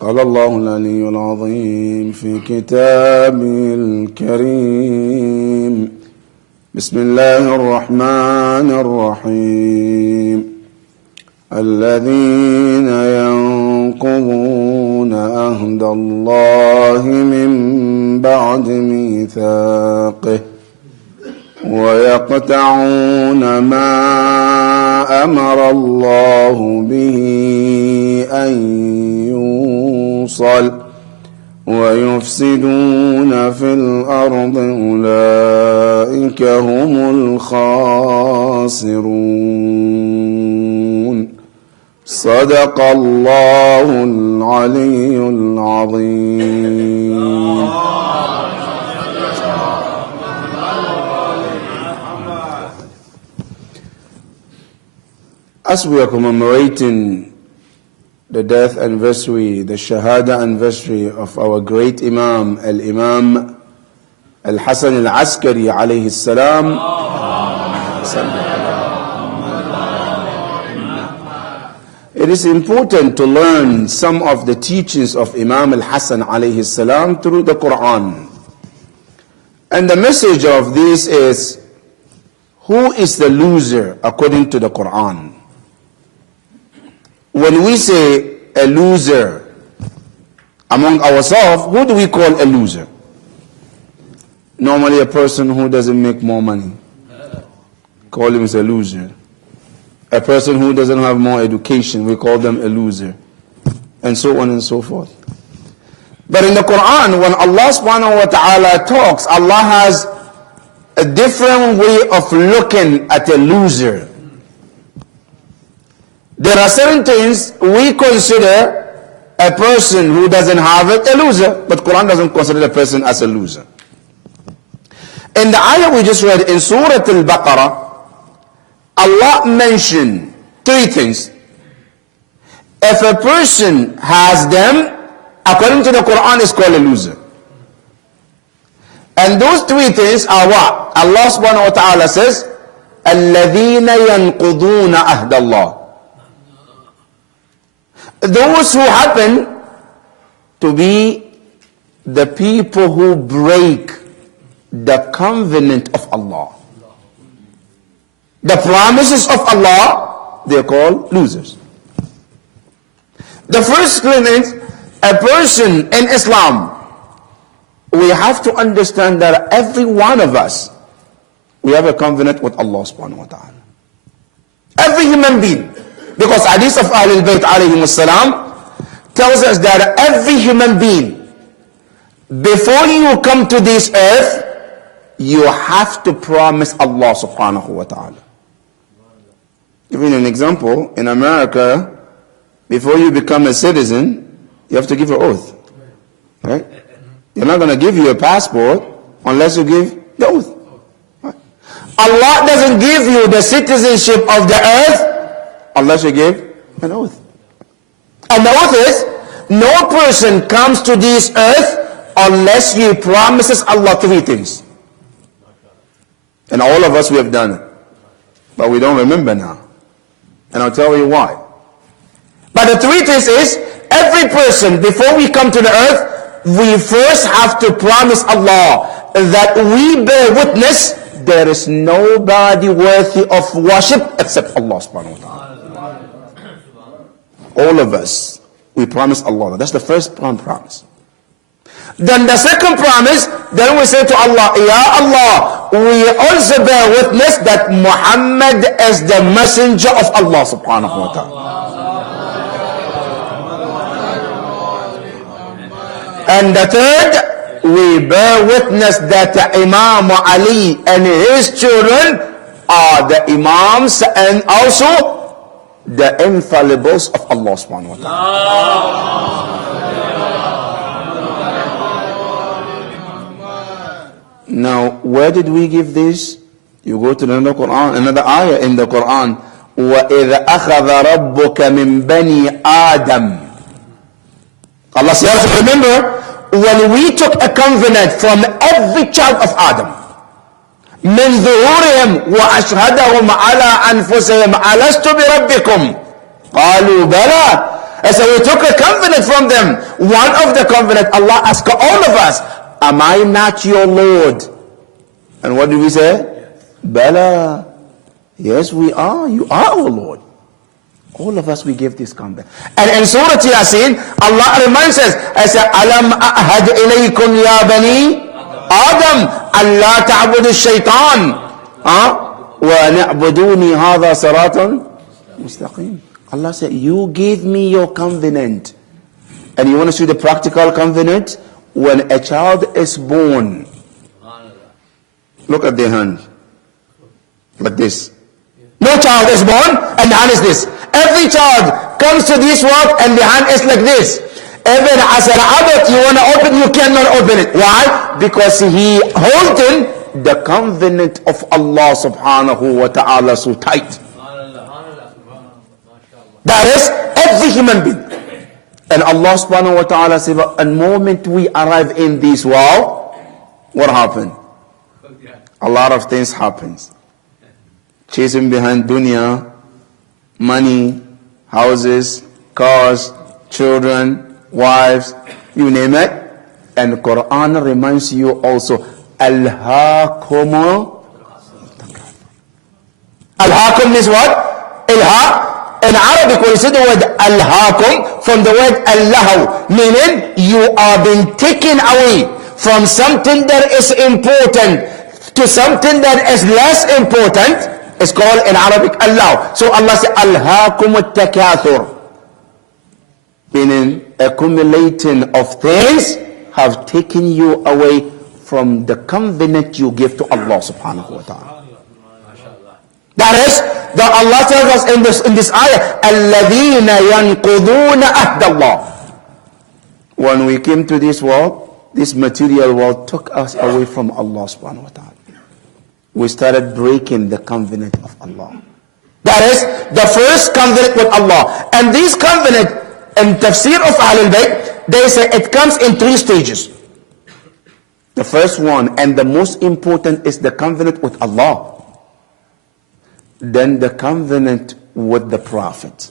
قال الله العلي العظيم في كتابه الكريم بسم الله الرحمن الرحيم الذين ينقضون عهد الله من بعد ميثاقه ويقطعون ما أمر الله به أن يوصل ويفسدون في الأرض أولئك هم الخاسرون صدق الله العلي العظيم. As we are commemorating the death anniversary, the Shahada anniversary of our great Imam, Al-Imam Al-Hasan Al-Askari alayhi salam, it is important to learn some of the teachings of Imam Al-Hasan alayhi salam through the Quran. And the message of this is, who is the loser according to the Quran? When we say a loser among ourselves, who do we call a loser? Normally a person who doesn't make more money. Call him as a loser. A person who doesn't have more education, we call them a loser. And so on and so forth. But in the Quran, when Allah subhanahu wa ta'ala talks, Allah has a different way of looking at a loser. There are certain things we consider a person who doesn't have it a loser, but Quran doesn't consider a person as a loser. In the ayah we just read in Surah Al-Baqarah, Allah mentioned three things. If a person has them, according to the Quran, is called a loser. And those three things are what? Allah subhanahu wa ta'ala says, الَّذِينَ يَنْقُضُونَ أَهْدَ اللَّهِ. Those who happen to be the people who break the covenant of Allah, the promises of Allah, they are called losers. The first thing is, a person in Islam, we have to understand that every one of us, we have a covenant with Allah subhanahu wa ta'ala. Every human being. Because hadith of Ahlul Bayt alayhim as-salam tells us that every human being, before you come to this earth, you have to promise Allah subhanahu wa ta'ala. Giving an example, in America, before you become a citizen, you have to give an oath. Right? You're not going to give you a passport unless you give the oath. Right? Allah doesn't give you the citizenship of the earth unless you give an oath. And the oath is, no person comes to this earth unless he promises Allah three things. And all of us, we have done it. But we don't remember now. And I'll tell you why. But the three things is, every person, before we come to the earth, we first have to promise Allah that we bear witness there is nobody worthy of worship except Allah subhanahu wa ta'ala. All of us, we promise Allah. That's the first promise. Then the second promise, then we say to Allah, Ya Allah, we also bear witness that Muhammad is the messenger of Allah subhanahu wa ta'ala. And the third, we bear witness that Imam Ali and his children are the Imams and also the infallibles of Allah subhanahu wa ta'ala. Now, where did we give this? You go to another Quran, another ayah in the Quran. وَإِذْ أَخَذَ رَبُّكَ مِنْ بَنِي آدَمَ. Allah says, remember, when we took a covenant from every child of Adam, من ظهورهم وأشهدهم على أنفسهم ألست بربكم قالوا بلى And so we took a covenant from them. One of the covenant, Allah asked all of us, am I not your Lord? And what did we say? Bala. Yes, we are. You are our Lord. All of us, we give this covenant. And in Surah Yasin, Allah reminds us, I said, Alam ahad ilaykum ya bani Adam, Allah ta'budu shaitan. Wa na'buduni hadha saratun mustaqim. Allah said, you gave me your covenant. And you want to see the practical covenant? When a child is born, look at their hand. Like this. No child is born, and the hand is this. Every child comes to this world, and the hand is like this. Even as an adult, you want to open, you cannot open it. Why? Because he holding the covenant of Allah subhanahu wa ta'ala so tight. That is every human being. And Allah subhanahu wa ta'ala says, the moment we arrive in this world, what happened? A lot of things happens. Chasing behind dunya, money, houses, cars, children, wives, you name it. And the Quran reminds you also, Alhaakum. Alhaakum means what? Ilha. In Arabic, when you say the word Alhaakum, from the word Allahu, meaning you are being taken away from something that is important to something that is less important. It's called in Arabic Allah. So Allah says Alhaakum at-takathur, meaning accumulating of things have taken you away from the covenant you give to Allah subhanahu wa ta'ala. That is, that Allah tells us in this ayah, الَّذِينَ يَنْقُضُونَ أَهْدَ اللَّهِ. When we came to this world, this material world took us away from Allah subhanahu wa ta'ala. We started breaking the covenant of Allah. That is, the first covenant with Allah. And this covenant, in tafsir of Ahlul Bayt, they say it comes in 3 stages. The first one, and the most important, is the covenant with Allah. Then the covenant with the Prophet.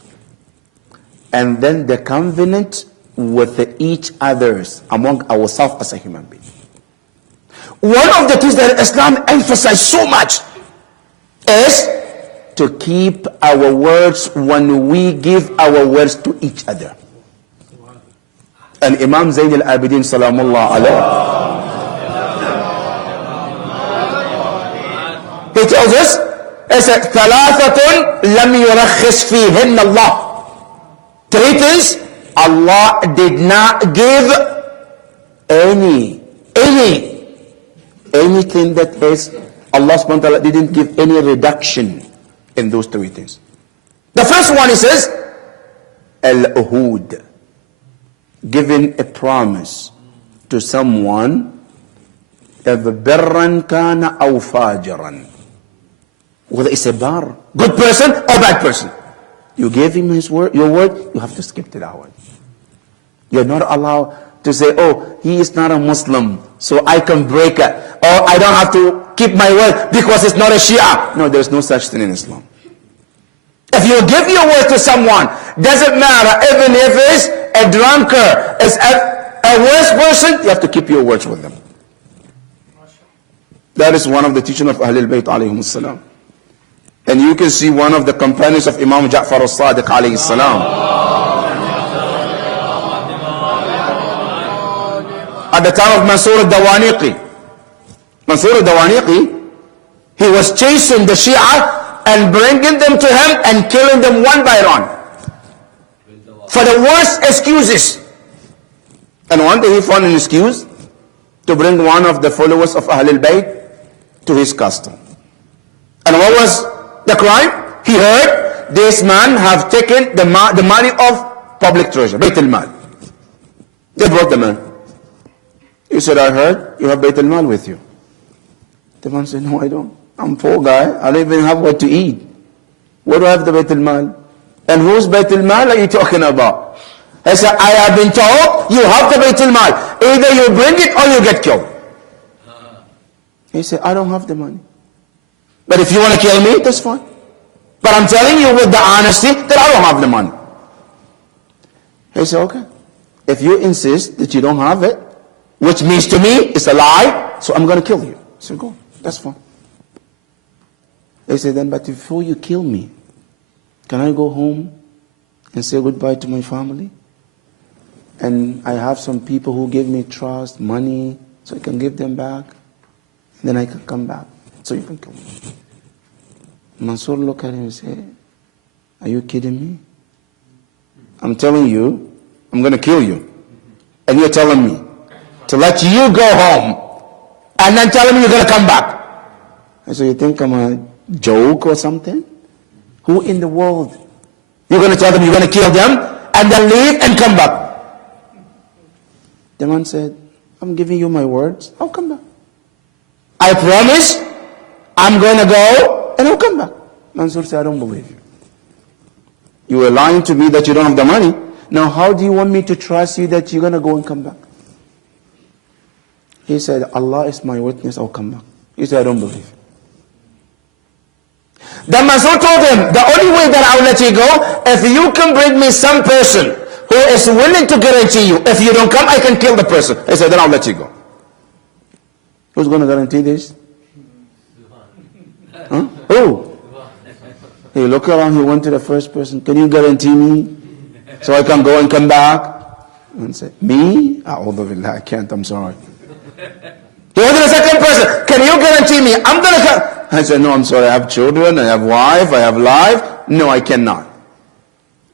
And then the covenant with each others, among ourselves as a human being. One of the things that Islam emphasizes so much is to keep our words when we give our words to each other. And Imam Zayn al-Abidin salamullah alayhi, he tells us, he said, ثَلَاثَةٌ لَمْ يُرَخِّصْ فِيهِنَّ اللَّهِ. 3 things Allah did not give anything that is, Allah subhanahu wa ta'ala didn't give any reduction in those 3 things. The first one, he says, al-uhud, giving a promise to someone, birran kana aw fajiran, whether it's a bar, good person or bad person. You gave him his word, your word, you have to skip to that one. You're not allowed to say, oh, he is not a Muslim, so I can break it. Or I don't have to keep my word because it's not a Shia. No, there's no such thing in Islam. If you give your word to someone, doesn't matter, even if it's a drunkard, it's a worse person, you have to keep your words with them. That is one of the teaching of Ahlul Bayt alayhim salam. And you can see one of the companions of Imam Ja'far al-Sadiq alayhi salam. At the time of Mansur al-Dawaniqi, he was chasing the Shia and bringing them to him and killing them one by one for the worst excuses. And one day he found an excuse to bring one of the followers of Ahlul Bayt to his custom. And what was the crime? He heard this man have taken the money of public treasure, Bait al-Mal. They brought the man. He said, I heard you have Bait al-Mal with you. The man said, no, I don't. I'm a poor guy. I don't even have what to eat. Where do I have the Bait al-Mal? And whose Bait al-Mal are you talking about? He said, I have been told you have the Bait al-Mal. Either you bring it or you get killed. He said, I don't have the money. But if you want to kill me, that's fine. But I'm telling you with the honesty that I don't have the money. He said, okay. If you insist that you don't have it, which means to me it's a lie, so I'm going to kill you. I said, go, that's fine. They said, then, but before you kill me, can I go home and say goodbye to my family? And I have some people who give me trust, money, so I can give them back. And then I can come back, so you can kill me. Mansour looked at him and said, are you kidding me? I'm telling you, I'm going to kill you. And you're telling me to let you go home and then telling me you're going to come back. I said, you think I'm a joke or something? Who in the world? You're going to tell them you're going to kill them and then leave and come back. The man said, I'm giving you my words. I'll come back. I promise I'm going to go and I'll come back. Mansour said, I don't believe you. You were lying to me that you don't have the money. Now how do you want me to trust you that you're going to go and come back? He said, Allah is my witness, I'll come back. He said, I don't believe. Then Mansour told him, the only way that I'll let you go, if you can bring me some person who is willing to guarantee you, if you don't come, I can kill the person. He said, then I'll let you go. Who's going to guarantee this? Huh? Who? He looked around, he went to the first person, can you guarantee me so I can go and come back? And said, me? I can't, I'm sorry. He went to the second person, can you guarantee me? I'm going to come. I said, no, I'm sorry, I have children, I have wife, I have life. No, I cannot.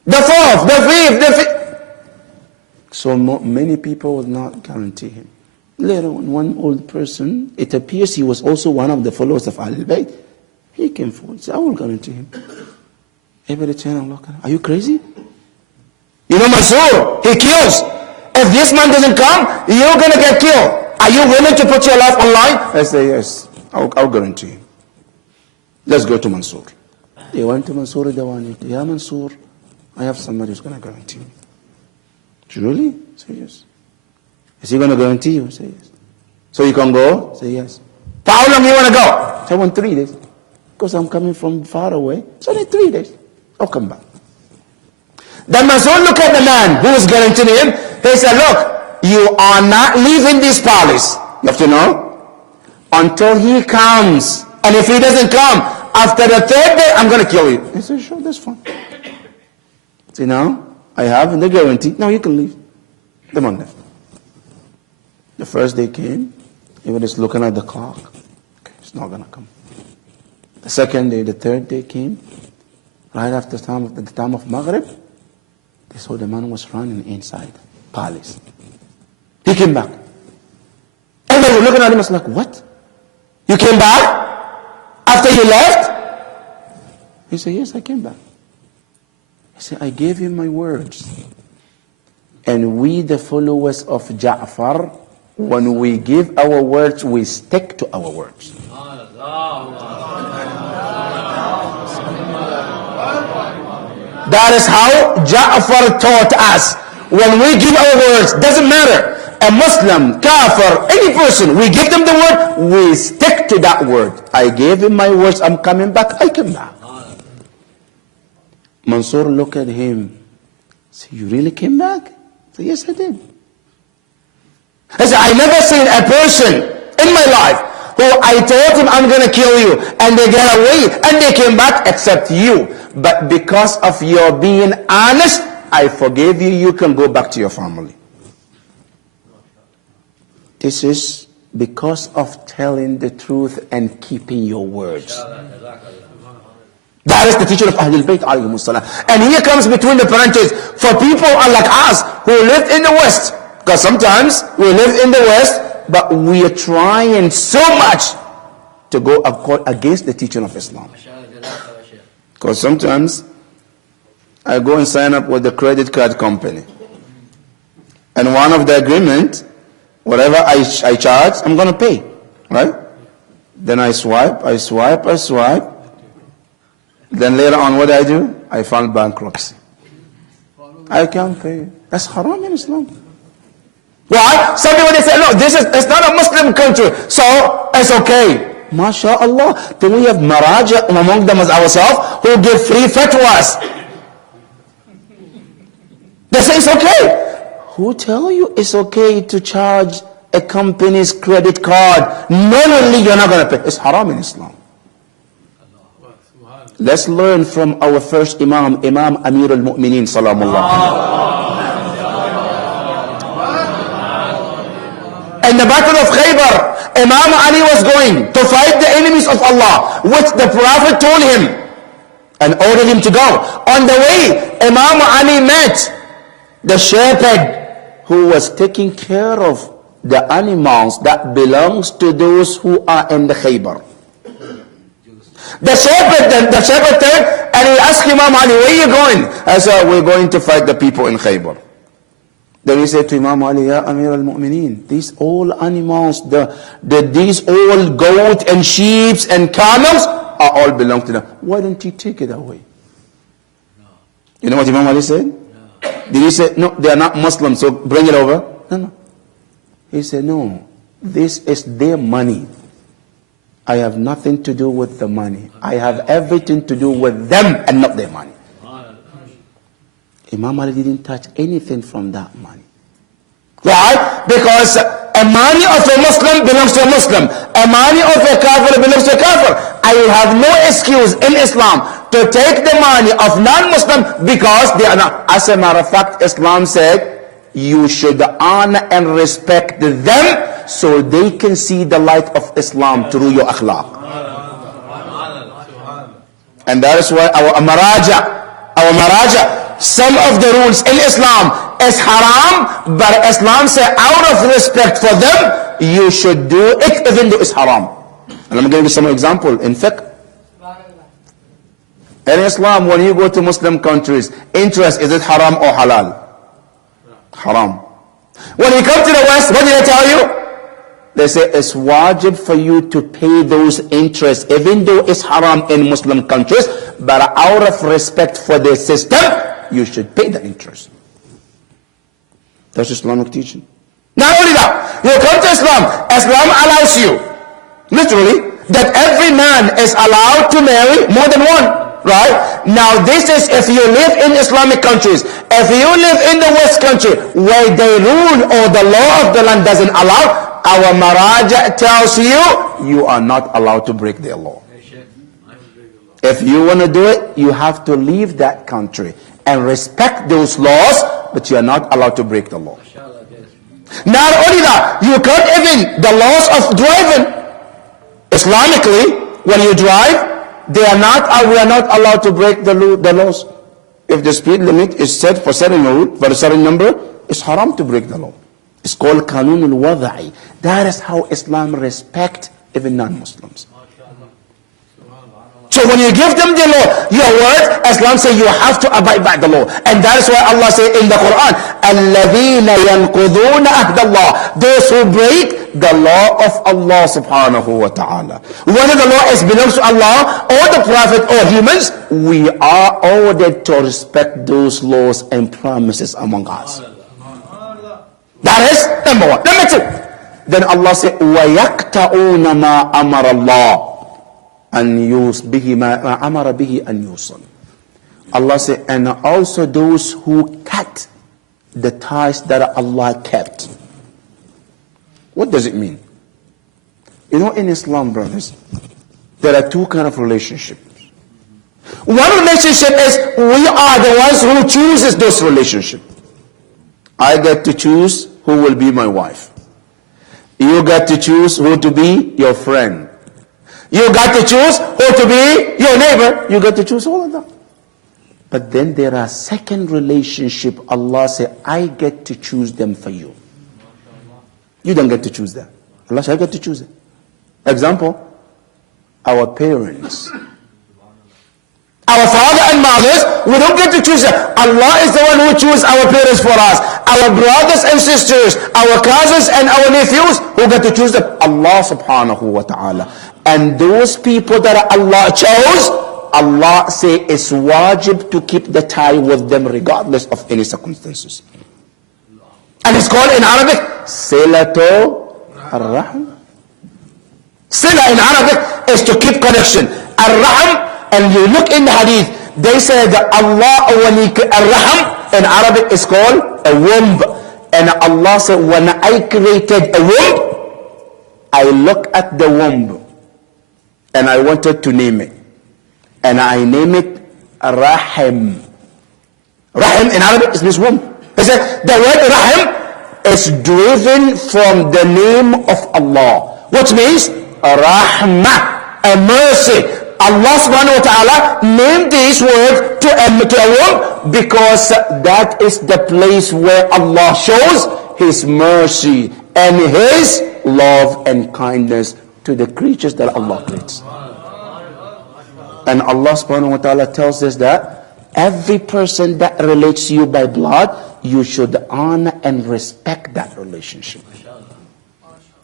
The fourth, the fifth. So many people would not guarantee him. Later on, one old person, it appears he was also one of the followers of Ahlul Bayt. He came forward, said, I will guarantee him. Everybody turned and looked at him. Are you crazy? You know Mansour, he kills. If this man doesn't come, you're going to get killed. Are you willing to put your life online? I say, yes, I'll guarantee you. Let's go to Mansour. They went to Mansour Dawani. Yeah, Mansour, I have somebody who's going to guarantee me. Really? Say yes. Is he going to guarantee you? Say yes. So you can go? Say yes. For how long you want to go? Say, I want 3 days. Because I'm coming from far away. So only 3 days. I'll come back. Then Mansour looked at the man who was guaranteeing him. He said, look, you are not leaving this palace. You have to know. Until he comes. And if he doesn't come, after the 3rd day, I'm going to kill you. He said, sure, that's fine. See now, I have the guarantee. Now you can leave. The man left. The first day came. He was just looking at the clock. Okay, it's not going to come. The second day, the 3rd day came. Right after the time of Maghrib, they saw the man was running inside palace. He came back. Everybody was looking at him was like, what? You came back? After you left? He said, yes, I came back. He said, I gave him my words. And we, the followers of Ja'far, when we give our words, we stick to our words. That is how Ja'far taught us. When we give our words, doesn't matter. A Muslim, Kafir, any person, we give them the word, we stick to that word. I gave him my words, I'm coming back, I come back. Mansour looked at him. Said, you really came back? I said, yes, I did. I said, I never seen a person in my life who I told him I'm going to kill you, and they get away, and they came back, except you. But because of your being honest, I forgave you, you can go back to your family. This is because of telling the truth and keeping your words. That is the teaching of Ahlul Bayt alayhimus salam. And here comes between the parentheses, for people like us who live in the West, because sometimes we live in the West, but we are trying so much to go against the teaching of Islam. Because sometimes I go and sign up with the credit card company. And one of the agreement, whatever I charge, I'm going to pay. Right? Then I swipe. Then later on, what do? I file bankruptcy. I can't pay. That's haram in Islam. Why? Some people they say, look, it's not a Muslim country, so it's okay. MashaAllah. Then we have Maraja among them as ourselves who give free fatwas. They say it's okay. Who tell you it's okay to charge a company's credit card knowingly you're not going to pay? It's haram in Islam. Let's learn from our first Imam, Imam Amir al-Mu'mineen, salamullah. In the battle of Khaybar, Imam Ali was going to fight the enemies of Allah, which the Prophet told him and ordered him to go. On the way, Imam Ali met the shepherd who was taking care of the animals that belongs to those who are in the Khaybar. The shepherd turned and he asked Imam Ali, where are you going? I said, we're going to fight the people in Khaybar. Then he said to Imam Ali, Ya Amir al-Mu'mineen, these all animals, these all goat and sheep and camels are all belong to them. Why don't you take it away? You know what Imam Ali said? Did he say, no, they are not Muslims, so bring it over? No. He said, no, this is their money. I have nothing to do with the money. I have everything to do with them and not their money. Imam Ali didn't touch anything from that money. Why? Because a money of a Muslim belongs to a Muslim. A money of a kafir belongs to a kafir. I have no excuse in Islam to take the money of non-Muslim because they are not. As a matter of fact, Islam said, you should honor and respect them so they can see the light of Islam through your akhlaq. And that is why our maraja, some of the rules in Islam is haram, but Islam says out of respect for them, you should do it even though it's haram. And I'm going to give you some example in fiqh. In Islam, when you go to Muslim countries, interest, is it haram or halal? Haram. When you come to the West, what do they tell you? They say it's wajib for you to pay those interests, even though it's haram in Muslim countries, but out of respect for the system, you should pay the interest. That's Islamic teaching. Not only that, you come to Islam allows you, literally, that every man is allowed to marry more than one. Right? Now this is if you live in Islamic countries. If you live in the West country where the rule or the law of the land doesn't allow, our maraja tells you, you are not allowed to break their law. If you want to do it, you have to leave that country and respect those laws, but you are not allowed to break the law. Not only that, you can't even, the laws of driving, Islamically, when you drive, we are not allowed to break the laws. If the speed limit is set for certain road, for a certain number, it's haram to break the law. It's called Qanun al-Wada'i. That is how Islam respects even non-Muslims. So when you give them the law, your word, Islam says you have to abide by the law. And that is why Allah says in the Quran, الَّذِينَ يَنْقُضُونَ أَهْدَ اللَّهِ, those who break the law of Allah subhanahu wa ta'ala. Whether the law belongs to Allah or the Prophet or humans, we are ordered to respect those laws and promises among us. That is number one. Number two, then Allah said, وَيَقْتَعُونَ مَا أَمَرَ اللَّهِ أَنْ يُوصَ بِهِ مَا أَمَرَ بِهِ أَنْ يُوصَلْ. Allah said, and also those who cut the ties that Allah kept. What does it mean? You know, in Islam, brothers, there are two kinds of relationships. One relationship is we are the ones who chooses those relationships. I get to choose who will be my wife. You get to choose who to be your friend. You got to choose who to be your neighbor. You got to choose all of them. But then there are second relationship. Allah said, I get to choose them for you. You don't get to choose them. Allah said, I get to choose them. Example, our parents. Our father and mothers, we don't get to choose them. Allah is the one who chooses our parents for us. Our brothers and sisters, our cousins and our nephews, who get to choose them? Allah subhanahu wa ta'ala. And those people that Allah chose, Allah say it's wajib to keep the tie with them regardless of any circumstances. And it's called in Arabic, Silatu Ar-Rahm. Sila in Arabic is to keep connection. Ar-Rahm, and you look in the hadith, they say that Allah, Ar-Rahm, in Arabic is called a womb. And Allah said, when I created a womb, I look at the womb and I wanted to name it. And I name it Rahim. Rahim in Arabic is this womb. He said, the word Rahim is driven from the name of Allah, which means Rahmah, a mercy. Allah subhanahu wa ta'ala named this word to a womb because that is the place where Allah shows His mercy and His love and kindness to the creatures that Allah creates. And Allah subhanahu wa ta'ala tells us that every person that relates to you by blood, you should honor and respect that relationship.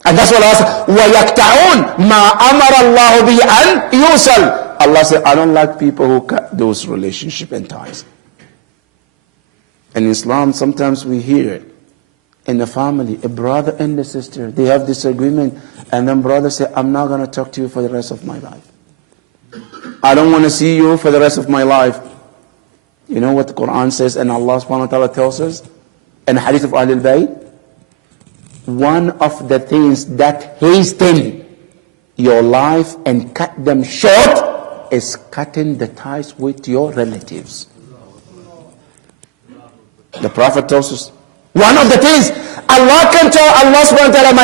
And that's what Allah says, وَيَقْتَعُونَ مَا أَمَرَ اللَّهُ بِهِ أَنْ يُوصَلْ. Allah said, I don't like people who cut those relationship and ties. In Islam, sometimes we hear it. In the family, a brother and a sister, they have disagreement, and then brother say, I'm not going to talk to you for the rest of my life. I don't want to see you for the rest of my life. You know what the Quran says, and Allah subhanahu wa ta'ala tells us in the hadith of Ahlul Bayt? One of the things that hasten your life and cut them short is cutting the ties with your relatives. The Prophet tells us, one of the things, Allah can tell Allah subhanahu wa ta'ala,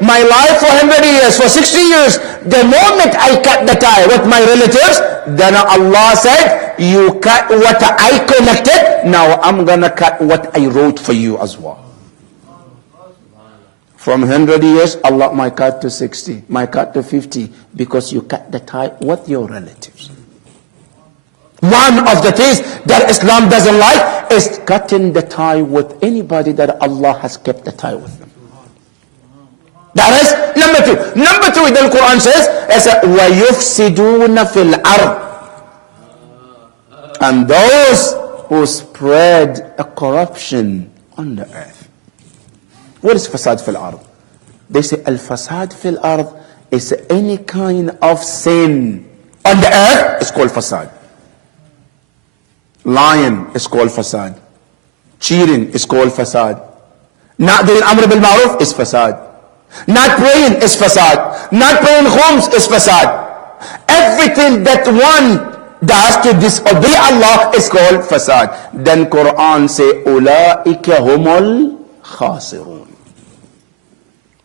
my life for 100 years, for 60 years, the moment I cut the tie with my relatives, then Allah said, you cut what I connected, now I'm going to cut what I wrote for you as well. From 100 years, Allah might cut to 60, might cut to 50, because you cut the tie with your relatives. One of the things that Islam doesn't like is cutting the tie with anybody that Allah has kept the tie with them. That is number two. Number three, the Quran says, وَيُفْسِدُونَ فِي الْأَرْضِ. And those who spread a corruption on the earth. What is fasad fil ard? They say al-fasad fil ard is any kind of sin on the earth is called fasad. Lying is called fasad. Cheating is called fasad. Not doing amr bil ma'ruf is fasad. Not praying is fasad. Not praying khums is fasad. Everything that one does to disobey Allah is called fasad. Then Quran say ulaika humul khasirun.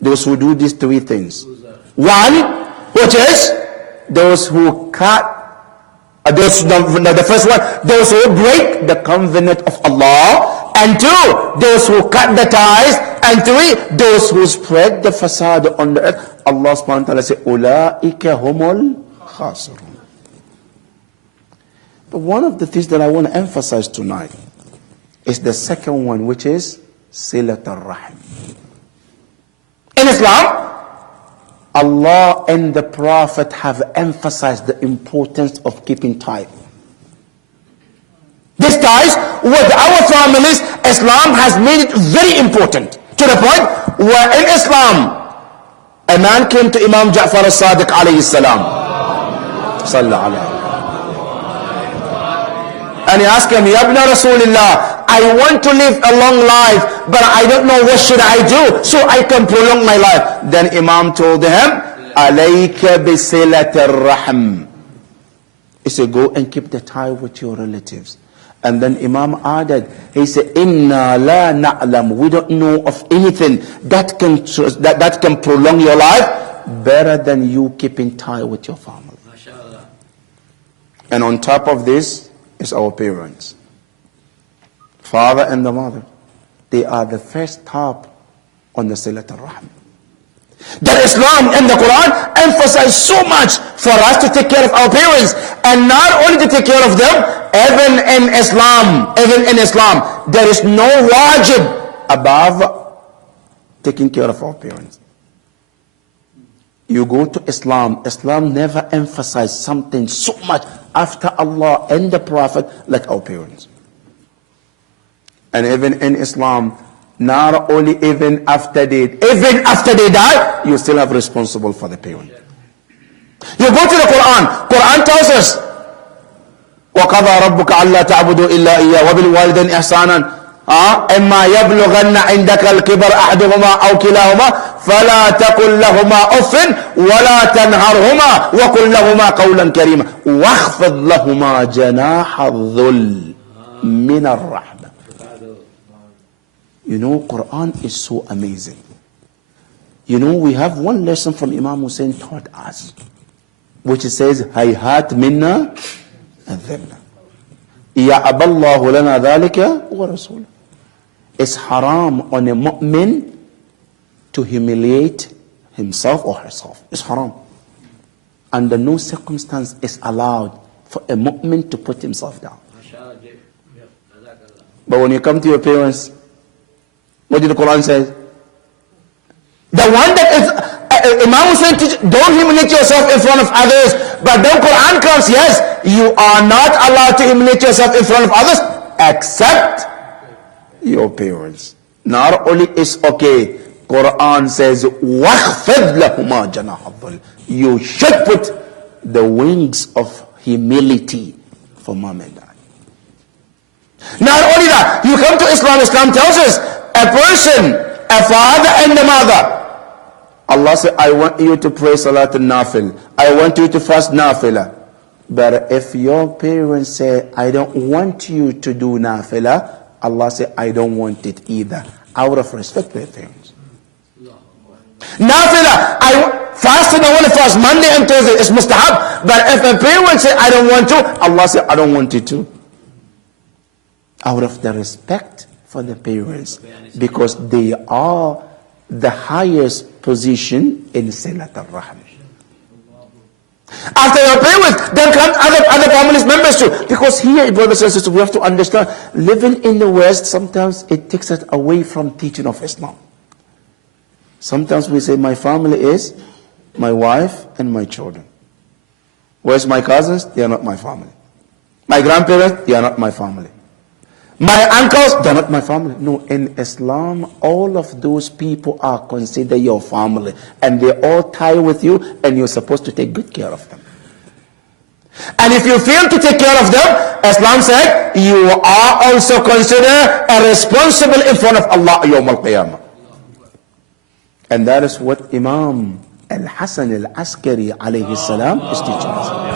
Those who do these three things. One, which is those who cut, the first one, those who break the covenant of Allah. And two, those who cut the ties. And three, those who spread the fasad on the earth. Allah subhanahu wa ta'ala says, Ulaika humul khasirun. But one of the things that I want to emphasize tonight is the second one, which is Silat al-Rahim. In Islam, Allah and the Prophet have emphasized the importance of keeping ties. These ties with our families, Islam has made it very important. To the point where in Islam, a man came to Imam Ja'far al-Sadiq alayhi salam. Sallallahu alayhi. And he asked him, Ya ibn Rasulillah, I want to live a long life, but I don't know what should I do so I can prolong my life. Then Imam told him, Alayka bisilat al-Rahm. He said, go and keep the tie with your relatives. And then Imam added, he said, Inna la na'lam. We don't know of anything that can prolong your life better than you keeping tie with your family. And on top of this is our parents. Father and the mother. They are the first top on the Silat al-Rahim. That Islam and the Quran emphasize so much for us to take care of our parents. And not only to take care of them, even in Islam, there is no wajib above taking care of our parents. You go to Islam, Islam never emphasized something so much after Allah and the Prophet like our parents. And even in Islam, not only even after they die, you still have responsible for the parent. You go to the Quran. Quran tells us, وَقَضَى رَبُّكَ أَلَّا تَعْبُدُوا إِلَّا إِيَّاهُ وَبِالْوَالِدَيْنِ إِحْسَانًا إِمَّا يَبْلُغَنَّ عِندَكَ الْكِبَرَ أَحَدُهُمَا أَوْ كِلَاهُمَا فَلَا تَقُل لَّهُمَا أُفٍّ وَلَا تَنْهَرْهُمَا وَقُل لَّهُمَا قَوْلًا كَرِيمًا وَاخْفِضْ لَهُمَا جَنَاحَ الذُّلِّ مِنَ الرَّحْمَةِ. You know, Quran is so amazing. You know, we have one lesson from Imam Hussein taught us, which says, هَيْهَاتْ مِنَّا الذِّلَّةِ يَعْبَ اللَّهُ لَنَا ذَلِكَ وَرَسُولُهُ. It's haram on a mu'min to humiliate himself or herself. It's haram. Under no circumstance is allowed for a mu'min to put himself down. But when you come to your parents, what did the Quran say? The one that is, Imam Hussein teaches, don't humiliate yourself in front of others. But then Quran comes, yes, you are not allowed to humiliate yourself in front of others except your parents. Not only is okay, Quran says, وَخْفِضْ لَهُمَا جَنَاحَ الظُّلِّ. You should put the wings of humility for mom and dad. Not only that, you come to Islam, Islam tells us, a person, a father and a mother, Allah said, I want you to pray Salat al-Nafil. I want you to fast Nafila. But if your parents say, I don't want you to do Nafila, Allah said, I don't want it either. Out of respect for your parents. Nafila, fasting, I want to fast Monday and Thursday. It's mustahab. But if a parent say, I don't want to, Allah said, I don't want it to. Out of the respect for the parents. Because they are the highest position in Silat al-Rahim. After your parents, then come other family members too. Because here, brothers and sisters, we have to understand, living in the West, sometimes it takes us away from teaching of Islam. Sometimes we say, my family is my wife and my children. Where's my cousins? They are not my family. My grandparents? They are not my family. My uncles, they're not my family. No, in Islam, all of those people are considered your family. And they all tie with you, and you're supposed to take good care of them. And if you fail to take care of them, Islam said, you are also considered a responsible in front of Allah Yawm al-Qiyamah. And that is what Imam al-Hasan al-Askari alayhi salam is teaching us.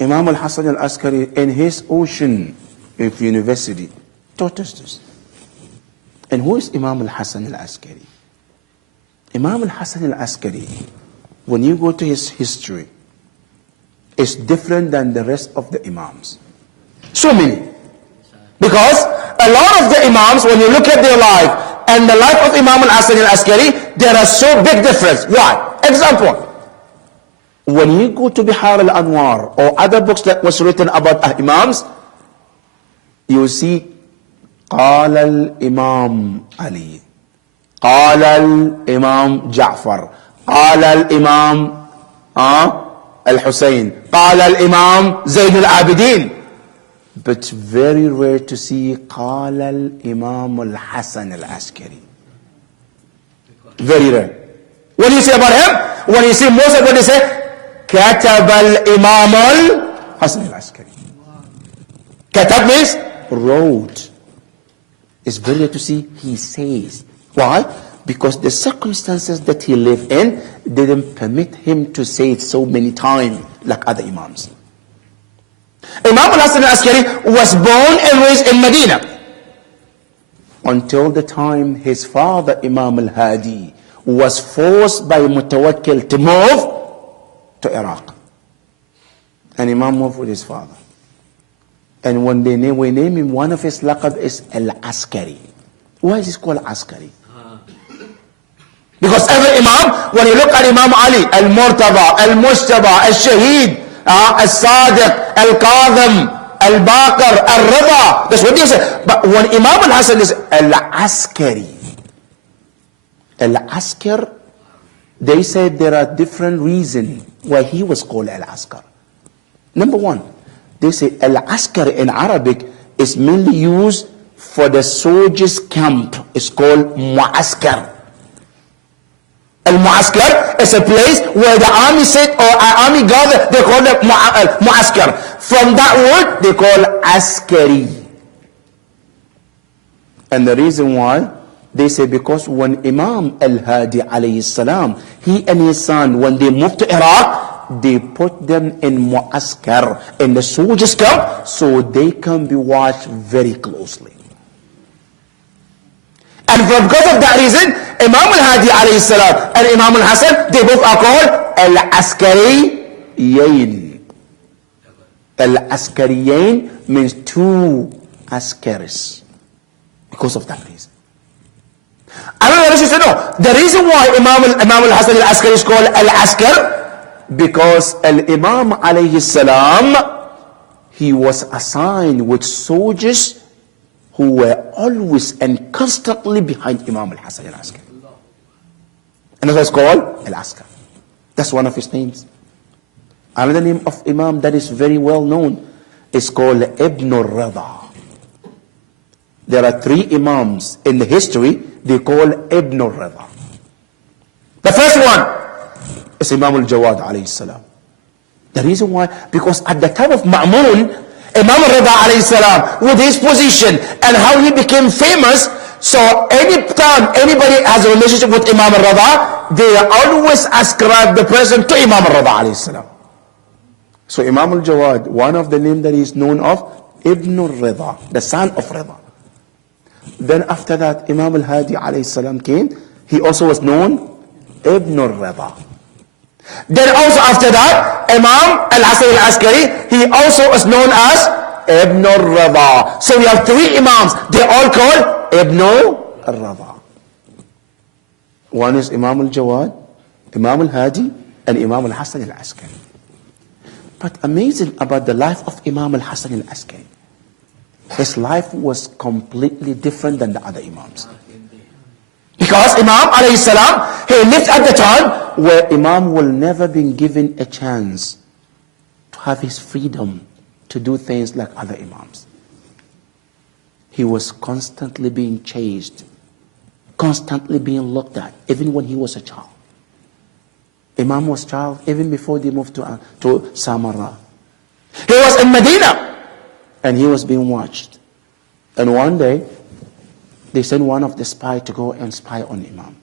Imam al-Hasan al-Askari, in his Ocean of University, taught us this. And who is Imam al-Hasan al-Askari? Imam al-Hasan al-Askari, when you go to his history, is different than the rest of the Imams. So many. Because a lot of the Imams, when you look at their life and the life of Imam al-Hasan al-Askari, there are so big difference. Why? Example. When you go to Bihar al-Anwar or other books that was written about Imams, you see قال الإمام علي, قال الإمام جعفر, قال الإمام الحسين, قال الإمام زين العابدين. But very rare to see قال الإمام الحسن العسكري. Very rare. What do you say about him? When you see most of what they say, كتب الإمام الحسن العسكري. كتب means wrote. It's very rare to see he says. Why? Because the circumstances that he lived in didn't permit him to say it so many times like other Imams. Imam al-Hasan al-Askari was born and raised in Medina until the time his father Imam al-Hadi was forced by Mutawakkil to move to Iraq. And Imam moved with his father. And when we name him, one of his laqab is Al-Askari. Why is he called Askari? Because every Imam, when you look at Imam Ali, Al-Murtaba, Al-Mujtaba, Al-Shaheed, Al-Sadiq, Al-Qadhim, Al-Baqir, Al-Rida, that's what they say. But when Imam al-Hasan is Al-Askari, Al-Askar, they said there are different reasons why he was called Al-Askar. Number one, they say Al-Askar in Arabic is mainly used for the soldiers' camp. It's called Mu'askar. Al-Mu'askar is a place where the army sit or army gather. They call it Mu'askar. From that word, they call Askari. And the reason why, they say because when Imam Al-Hadi alayhi salam, he and his son, when they moved to Iraq, they put them in Mu'askar, in the soldiers' camp, so they can be watched very closely. And because of that reason, Imam Al-Hadi alayhi salam and Imam Al-Hasan, they both are called Al-Askariyain. Al-Askariyain means two askaris. Because of that reason. Another reason, no. The reason why Imam Al-Hasan Al-Askari is called Al-Askar, because Al-Imam alayhi salam, he was assigned with soldiers who were always and constantly behind Imam Al-Hasan Al-Askari. And that's why it's called Al-Askar. That's one of his names. Another name of Imam that is very well known is called Ibn al-Rida. There are three Imams in the history they call Ibn al-Rida. The first one is Imam al-Jawad alayhi salam. The reason why, because at the time of Ma'mun, Imam al-Rida alayhi salam, with his position and how he became famous, so any time anybody has a relationship with Imam al-Rida, they always ascribe the person to Imam al-Rida alayhi salam. So Imam al-Jawad, one of the names that he is known of, Ibn al-Rida, the son of Rida. Then after that, Imam al-Hadi alayhi salam came. He also was known Ibn al-Rida. Then also after that, Imam al-Hasan al-Askari, he also is known as Ibn al-Rida. So we have three Imams. They all called Ibn al-Rida. One is Imam al-Jawad, Imam al-Hadi, and Imam al-Hasan al-Askari. But amazing about the life of Imam al-Hasan al-Askari, his life was completely different than the other Imams. Because Imam alayhi salam, he lived at the time where Imam will never been given a chance to have his freedom to do things like other Imams. He was constantly being chased, constantly being looked at, even when he was a child. Imam was a child even before they moved to Samarra. He was in Medina and he was being watched. And one day, they sent one of the spies to go and spy on Imam.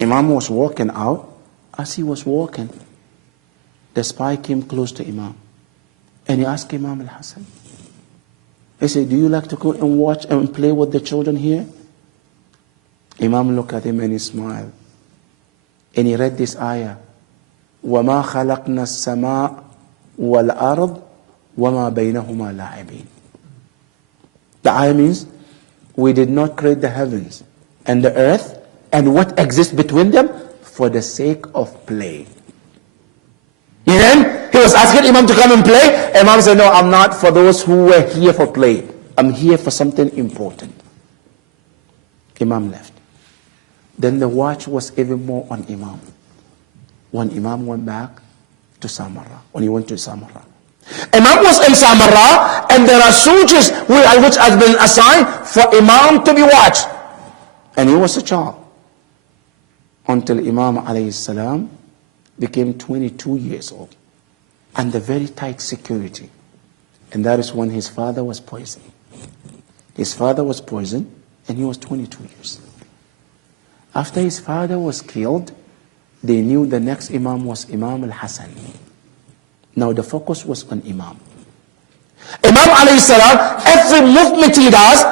Imam was walking out. As he was walking, the spy came close to Imam. And he asked Imam al-Hasan. He said, do you like to go and watch and play with the children here? Imam looked at him and he smiled. And he read this ayah. وَمَا خَلَقْنَا السَّمَاءَ وَالْأَرْضِ وَمَا بَيْنَهُمَا لَاعِبِينَ. The ayah means, we did not create the heavens and the earth and what exists between them for the sake of play. And then he was asking Imam to come and play. Imam said, no, I'm not for those who were here for play. I'm here for something important. Imam left. Then the watch was even more on Imam. When Imam went back to Samarra, when he went to Samarra. Imam was in Samarra, and there are soldiers which has been assigned for Imam to be watched. And he was a child. Until Imam alayhi salam became 22 years old. Under very tight security. And that is when his father was poisoned. His father was poisoned, and he was 22 years. After his father was killed, they knew the next Imam was Imam al-Hasan. Now the focus was on Imam. Imam alayhi salam, every movement he does,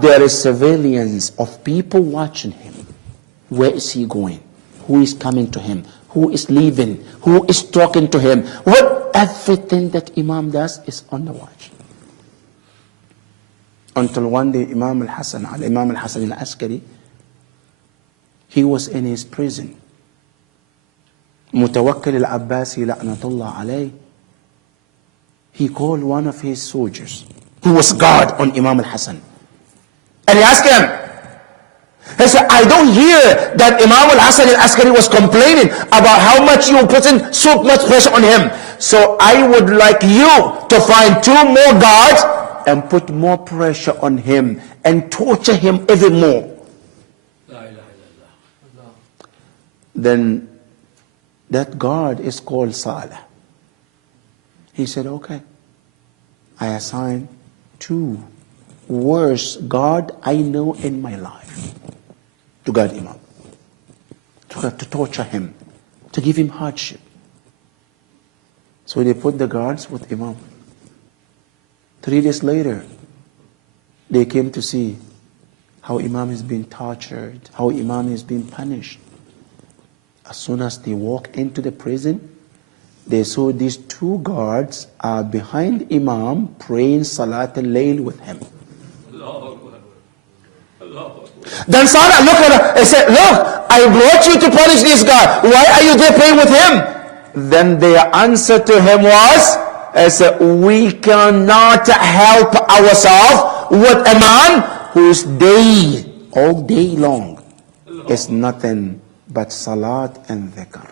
there is surveillance of people watching him. Where is he going? Who is coming to him? Who is leaving? Who is talking to him? Everything that Imam does is on the watch. Until one day Imam al-Hasan al-Askari, he was in his prison. Mutawakkil al-Abbasi la'natullah alayh. He called one of his soldiers, who was guard on Imam al-Hasan. And he asked him, he said, I don't hear that Imam al-Hasan al-Askari was complaining about how much you putting so much pressure on him. So I would like you to find 2 more guards and put more pressure on him and torture him even more. then that God is called Saleh. He said, okay, I assign 2 worst God I know in my life to guide Imam, to torture him, to give him hardship. So they put the guards with Imam. 3 days later, they came to see how Imam is being tortured, how Imam is being punished. As soon as they walked into the prison, they saw these 2 guards are behind Imam praying Salat al-Layl with him. Then Salah looked at her and said, look, I brought you to punish this guy. Why are you there praying with him? Then their answer to him was, I said, we cannot help ourselves with a man whose day, all day long, is nothing but salat and dhikr.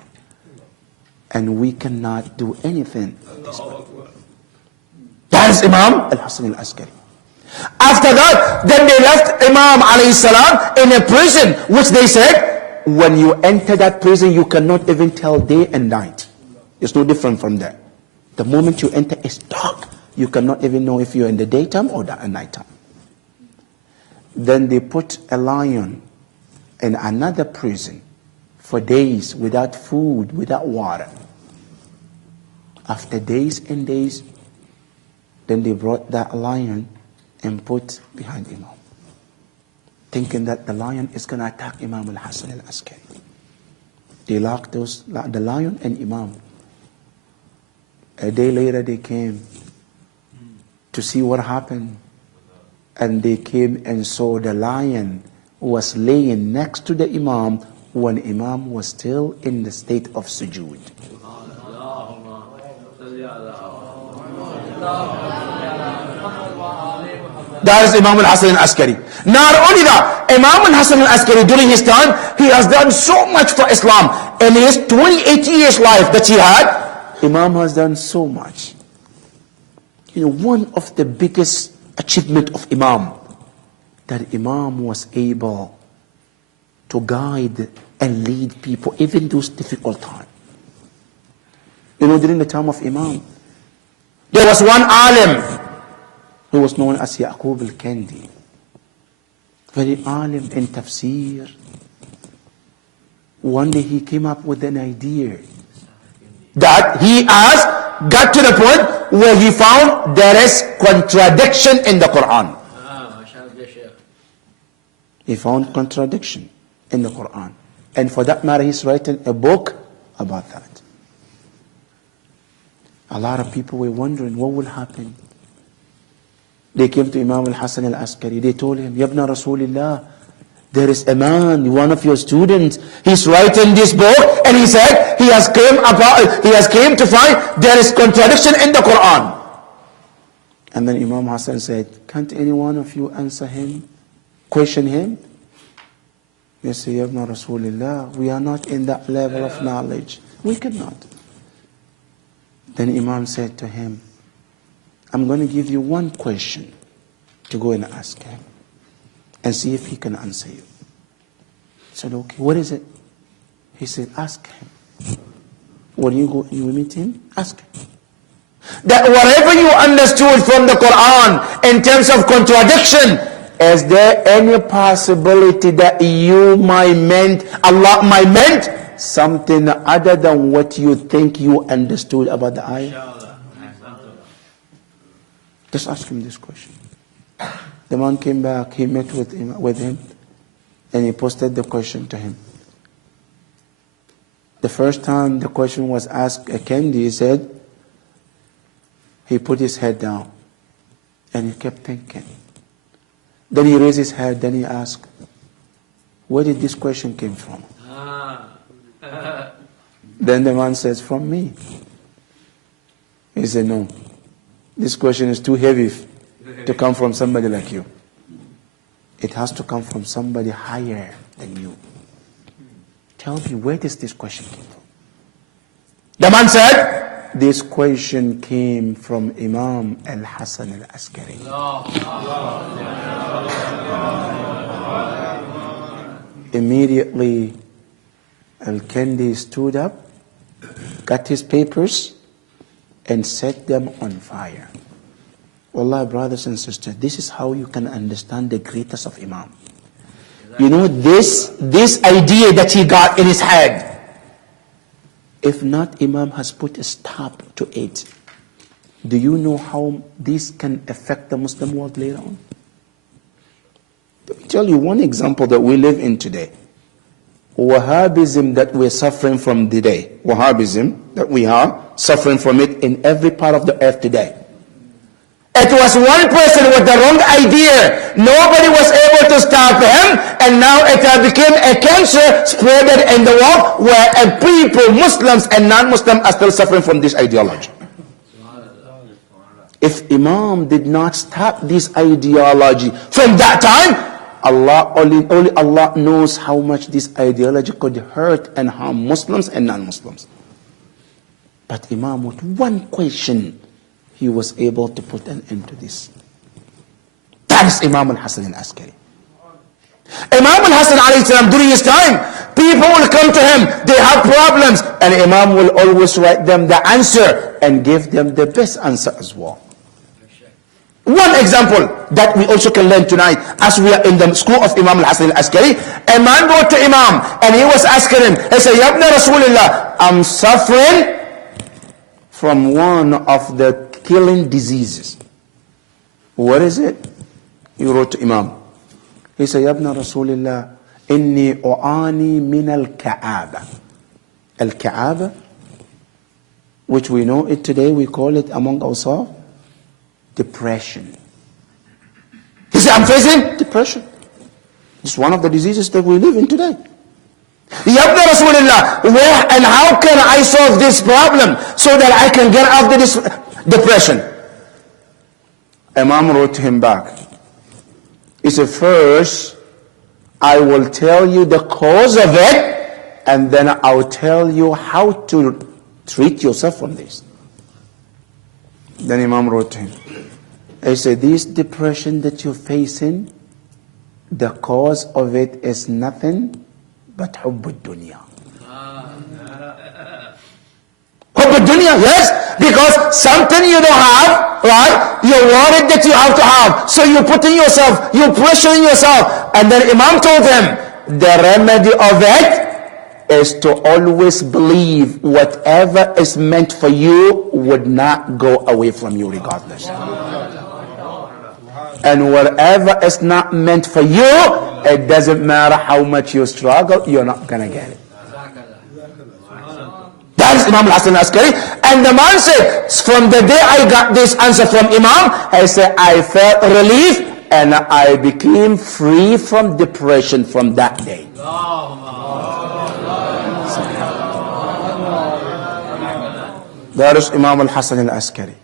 And we cannot do anything this way. That is Imam al-Hasan al-Askari. After that, then they left Imam alayhi salam in a prison, which they said, when you enter that prison, you cannot even tell day and night. It's no different from that. The moment you enter, it's dark. You cannot even know if you're in the daytime or the nighttime. Then they put a lion in another prison for days without food, without water. After days and days, then they brought that lion and put behind Imam, thinking that the lion is going to attack Imam al-Hasan al-Askari. They locked the lion and Imam. A day later they came to see what happened, and they came and saw the lion was laying next to the Imam when Imam was still in the state of sujood. That is Imam al-Hasan al-Askari. Not only that, Imam al-Hasan al-Askari during his time, he has done so much for Islam. In his 28 years life that he had, Imam has done so much. You know, one of the biggest achievement of Imam, that Imam was able to guide and lead people even those difficult times. You know, during the time of Imam, there was one alim who was known as Yaqub al-Kandi, very alim in tafsir. One day he came up with an idea that he has got to the point where he found there is contradiction in the Quran. He found contradiction in the Quran. And for that matter, he's written a book about that. A lot of people were wondering what will happen. They came to Imam al-Hasan al-Askari. They told him, Yabna Rasulillah, there is a man, one of your students, he's writing this book, and he said he has came to find there is contradiction in the Quran. And then Imam Hassan said, can't any one of you answer him, question him? They say, Yabna Rasulillah, we are not in that level of knowledge. We cannot. Then Imam said to him, I'm going to give you one question to go and ask him and see if he can answer you. He said, okay, what is it? He said, ask him. When you go and you meet him, ask him. That whatever you understood from the Quran in terms of contradiction, is there any possibility that Allah might meant something other than what you think you understood about the ayah? Just ask him this question. The man came back, he met with him, and he posted the question to him. The first time the question was asked, Kendi, he said, he put his head down, and he kept thinking. Then he raised his head, then he asked, where did this question came from? Then the man says, from me. He said, no, this question is too heavy to come from somebody like you. It has to come from somebody higher than you. Tell me, where does this question come from? The man said, this question came from Imam al-Hasan al-Askari. Immediately, Al-Kindi stood up, got his papers, and set them on fire. Wallah, brothers and sisters, this is how you can understand the greatness of Imam. You know, this idea that he got in his head, if not Imam has put a stop to it, do you know how this can affect the Muslim world later on? Let me tell you one example that we live in today. Wahhabism that we're suffering from today. Wahhabism that we are suffering from it in every part of the earth today. It was one person with the wrong idea. Nobody was able to stop him, and now it became a cancer spreaded in the world where people, Muslims and non-Muslims, are still suffering from this ideology. If Imam did not stop this ideology from that time, only Allah knows how much this ideology could hurt and harm Muslims and non-Muslims. But Imam, with one question, he was able to put an end to this. That is Imam al-Hasan al-Askari. Imam al-Hasan alayhi salam, during his time, people will come to him, they have problems, and Imam will always write them the answer and give them the best answer as well. One example that we also can learn tonight, as we are in the school of Imam al-Hasan al-Askari, a man wrote to Imam, and he was asking him, he said, Ya ibn Rasulullah, I'm suffering from one of the killing diseases. What is it? He wrote to Imam. He said, Ya ibn Rasulullah, inni u'ani min al-ka'aba. Al-ka'aba, which we know it today, we call it among ourselves, depression. He said, I'm facing depression. It's one of the diseases that we live in today. Ya ibn Rasulullah, where and how can I solve this problem so that I can get out of this depression? Imam wrote to him back. He said, first, I will tell you the cause of it, and then I'll tell you how to treat yourself from this. Then Imam wrote to him. He said, this depression that you're facing, the cause of it is nothing but hubb dunya. Hubb dunya, yes, because something you don't have, right? You're worried that you have to have, so you're putting yourself, you're pressuring yourself. And then Imam told him, the remedy of it is to always believe whatever is meant for you would not go away from you regardless. And whatever is not meant for you, it doesn't matter how much you struggle, you're not going to get it. That is Imam al-Hasan al-Askari. And the man said, from the day I got this answer from Imam, I said, I felt relief and I became free from depression from that day. That is Imam al-Hasan al-Askari.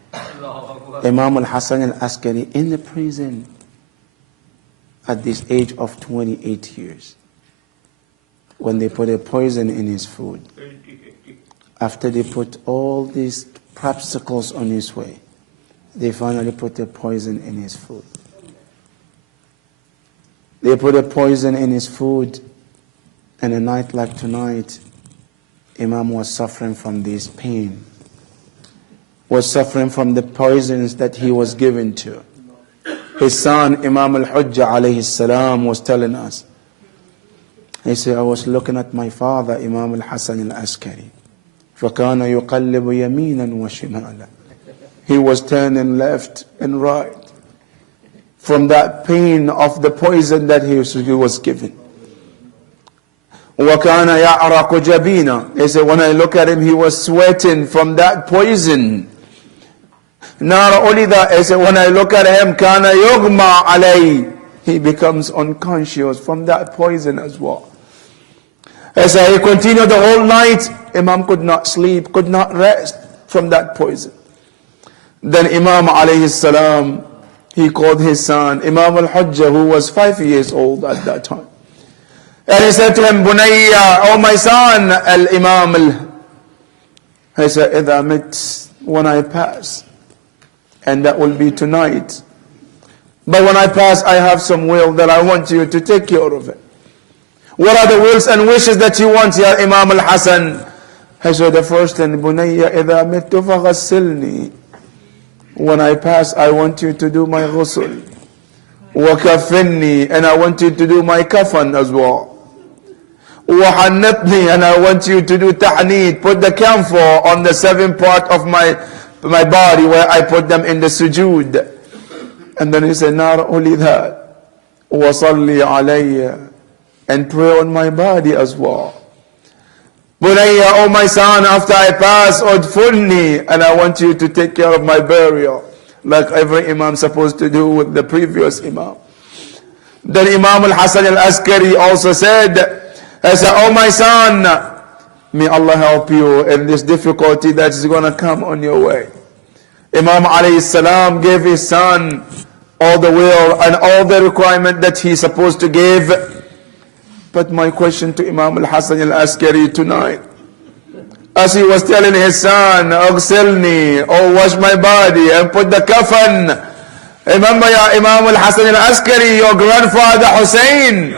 Imam al-Hasan al-Askari in the prison at this age of 28 years when they put a poison in his food. After they put all these obstacles on his way, they finally put a poison in his food. They put a poison in his food, and a night like tonight, Imam was suffering from this pain, was suffering from the poisons that he was given to. His son, Imam al-Hujjah alayhi salam, was telling us, he said, I was looking at my father, Imam al-Hasan al-Askari. فَكَانَ يُقَلِّبُ يَمِينًا وَشِمَالًا. He was turning left and right from that pain of the poison that he was given. وَكَانَ يَعْرَقُ جَبِينًا. He said, when I look at him, he was sweating from that poison. Not only that, he said, when I look at him, كَانَ يُغْمَى عَلَيْهِ. He becomes unconscious from that poison as well. As he continued the whole night, Imam could not sleep, could not rest from that poison. Then Imam alayhi salam, he called his son, Imam al-Hujjah, who was 5 years old at that time. And he said to him, Bunayya, oh my son, al-Imam. He said, إِذَا مِتْ, when I pass, and that will be tonight. But when I pass, I have some will that I want you to take care of it. What are the wills and wishes that you want, Ya Imam al-Hasan? He said, the first thing, Bunayya idha mittu faghassilni. When I pass, I want you to do my ghusl. Wa kafinni, and I want you to do my kafan as well. Wa hannatni, and I want you to do ta'need, put the camphor on the 7th part of my body where I put them in the sujood. And then he said, not only that, wa salli alayya, and pray on my body as well. Bunayya, oh my son, after I pass, udfulni, and I want you to take care of my burial, like every imam supposed to do with the previous imam. Then Imam al-Hasan al-Askari also said, oh my son, may Allah help you in this difficulty that is going to come on your way. Imam alayhi salam gave his son all the will and all the requirement that he's supposed to give. But my question to Imam al-Hasan al-Askari tonight, as he was telling his son, Aghsilni, oh wash my body and put the kafan. Remember, ya Imam al-Hasan al-Askari, your grandfather Hussein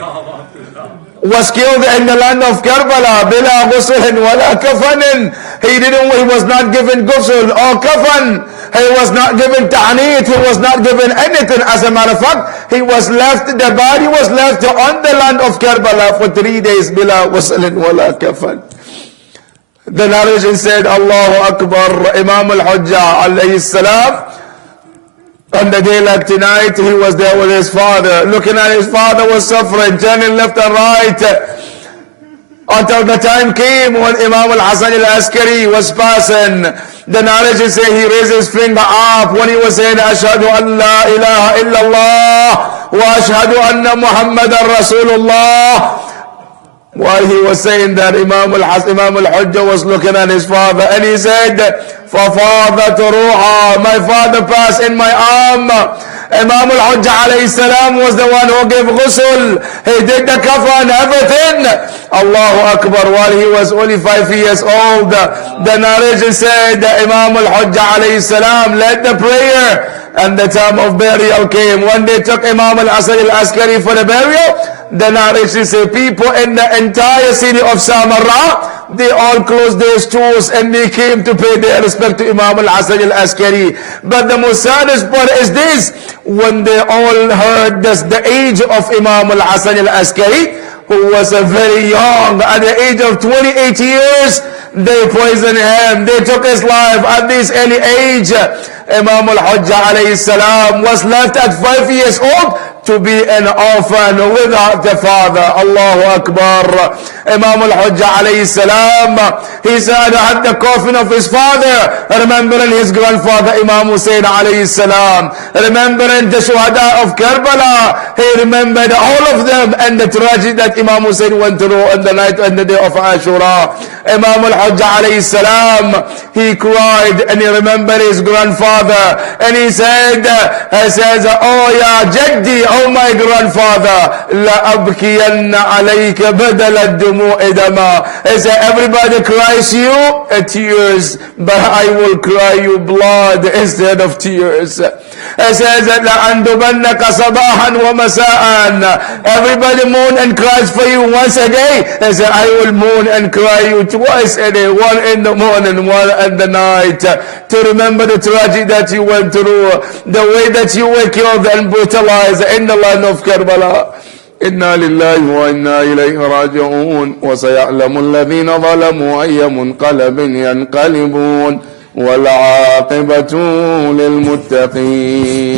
was killed in the land of Karbala, bila ghuslin wala kafanin. He was not given ghusl or kafan. He was not given ta'need. He was not given anything. As a matter of fact, he was left, the body was left on the land of Karbala for 3 days, bila ghuslin wala kafan. The narration said, Allahu Akbar, Imam al-Hujjah alayhi salam, on the day like tonight, he was there with his father, looking at his father was suffering, turning left and right, until the time came when Imam al-Hasan al-Askari was passing. The narration says he raised his finger up when he was saying, Ashhadu an la ilaha illallah wa ashhadu anna Muhammadan Rasulullah. While he was saying that, Imam al-Hujjah was looking at his father, and he said, فَفَاضَتْ رُوحًا, my father passed in my arm. Imam al-Hujjah alayhi salam was the one who gave ghusl. He did the kafan, everything. Allahu Akbar, while he was only 5 years old. The narration said that Imam al-Hujjah alayhi salam led the prayer, and the time of burial came. When they took Imam al-Hasan al-Askari for the burial, the narration says people in the entire city of Samarra, they all closed their stores and they came to pay their respect to Imam al-Hasan al-Askari. But the most saddest part is this, when they all heard this, the age of Imam al-Hasan al-Askari, who was a very young, at the age of 28 years, they poisoned him, they took his life at this early age. Imam al-Hujjah alayhi salam was left at 5 years old to be an orphan without the father. Allahu Akbar. Imam al-Hujjah alayhi salam, he said at the coffin of his father, remembering his grandfather Imam Hussein alayhi salam, remembering the shuhada of Karbala, he remembered all of them and the tragedy that Imam Hussein went through on the night and the day of Ashura. Imam al-Hujjah alayhi salam, he cried and he remembered his grandfather, and he said, oh ya Jaddi, oh my grandfather, la abkiyanna alayka badal ad-dumu'i dama. He said, everybody cries you tears, but I will cry you blood instead of tears. He says, la andubannaka sabahan wa masa'an. Everybody mourn and cries for you once a day. He said, I will mourn and cry you twice a day, one in the morning, one at the night, to remember the tragedy that you went through, the way that you were killed and brutalized in the land of Karbala. Inna lillahi wa inna ilayhi raji'un, wa saya'lamu alladhina zalamu ayya munqalabin yanqalibun, wal 'aqibatu lil muttaqin.